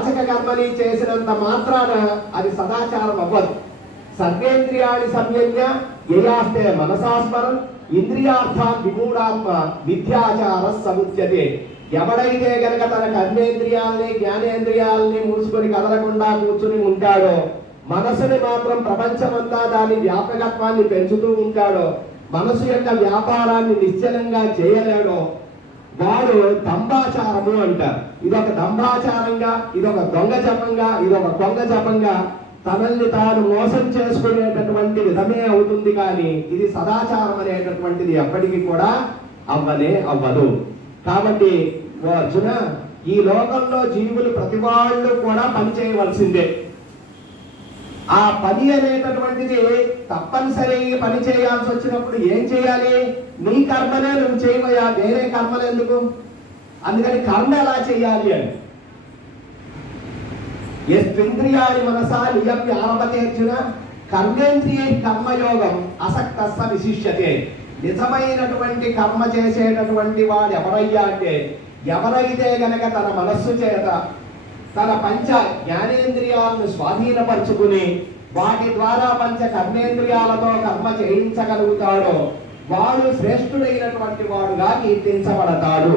కర్మని చేసినంత మాత్రాన అది సదాచారం అవ్వదు. సర్వేంద్రియాణి సంయమ్య యయాస్తే మనసాస్మరన్ ఇంద్రియార్థాన్ విమూఢాత్మ విద్యాచార సముచ్యతే. ఎవడైతే గనక తన కర్మేంద్రియాల్ని జ్ఞానేంద్రియాల్ని ముడుచుకొని కదలకుండా కూర్చుని ఉంటాడో, మనసుని మాత్రం ప్రపంచమంతా దాని వ్యాపకత్వాన్ని పెంచుతూ ఉంటాడో, మనసు యొక్క వ్యాపారాన్ని నిశ్చలంగా చేయలేడో వాడు దంభాచారము అంటారు. ఇదొక దంభాచారంగా, ఇదొక దొంగ జపంగా, ఇదొక దొంగ జపంగా తనల్ని తాను మోసం చేసుకునేటటువంటి విధమే అవుతుంది. కానీ ఇది సదాచారం అనేటటువంటిది ఎప్పటికీ కూడా అవ్వదు. కాబట్టి ఓ అర్జున, ఈ లోకంలో జీవులు ప్రతి వాళ్ళు కూడా పని చేయవలసిందే. ఆ పని అనేటటువంటిది తప్పనిసరి పని చేయాల్సి వచ్చినప్పుడు ఏం చేయాలి? నీ కర్మనే నువ్వు చేయవయ్యా, వేరే కర్మలు ఎందుకు? అందుకని కర్మ ఎలా చేయాలి అని యస్త్రింద్రియాణి మనసా నియమ్య ఆరభతే అర్జున కర్మేంద్రియై కర్మయోగం అసక్తస్స విశిష్యతే. నిజమైనటువంటి కర్మ చేసేటటువంటి వాడు ఎవరయ్యా అంటే, ఎవరైతే గనక తన మనస్సు చేత తన పంచ జ్ఞానేంద్రియాలను స్వాధీనపరుచుకుని వాటి ద్వారా పంచ కర్మేంద్రియాలతో కర్మ చేయించగలుగుతాడో వాడు శ్రేష్ఠుడైనటువంటి వాడుగా కీర్తించబడతాడు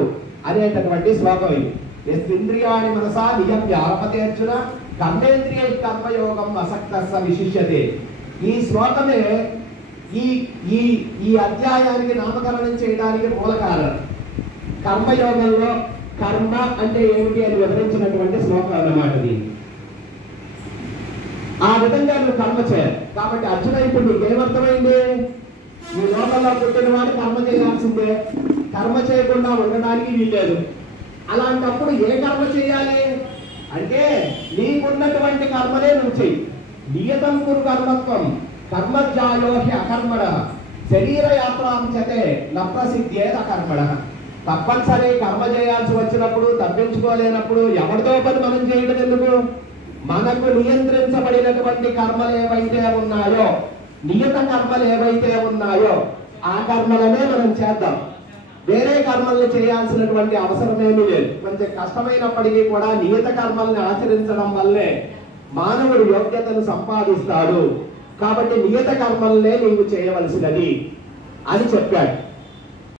అనేటటువంటి శ్లోకం ఇది. యస్త్రింద్రియాణి మనసా నియమ్య ఆరభతే అర్జున కర్మేంద్రియై కర్మయోగం అసక్తస్స విశిష్యతే. ఈ శ్లోకమే ఈ అధ్యాయానికి నామకరణం చేయడానికి మూల కారణం. కర్మయోగంలో కర్మ అంటే ఏమిటి అని వివరించినటువంటి శ్లోకం అన్నమాట. ఆ విధంగా నువ్వు కర్మ చేయాలి. కాబట్టి అర్జున, ఇప్పుడు నీకేమర్థమైంది? ఈ లోకంలో పుట్టిన వాడు కర్మ చేయాల్సిందే, కర్మ చేయకుండా ఉండడానికి వీల్లేదు. అలాంటప్పుడు ఏ కర్మ చేయాలి అంటే, నీకున్నటువంటి కర్మనే నువ్వు చెయ్యి. నియతం కురు కర్మత్వం కర్మజ్ఞాయోహి అకర్మణ శరీర యాత్రాంచతే నప్రసిద్ధేద అకర్మణ. తప్పనిసరి కర్మ చేయాల్సి వచ్చినప్పుడు, తప్పించుకోలేనప్పుడు ఎవరితో పని మనం చేయడం ఎందుకు? మనకు నియంత్రించబడినటువంటి కర్మలు ఏవైతే ఉన్నాయో, నియత కర్మలు ఏవైతే ఉన్నాయో ఆ కర్మలనే మనం చేద్దాం. వేరే కర్మల్ని చేయాల్సినటువంటి అవసరమేమీ లేదు. కొంచెం కష్టమైనప్పటికీ కూడా నియత కర్మల్ని ఆచరించడం వల్లే మానవుడు యోగ్యతను సంపాదిస్తాడు. కాబట్టి నియత కర్మల్నే నీవు చేయవలసినది అని చెప్పాడు.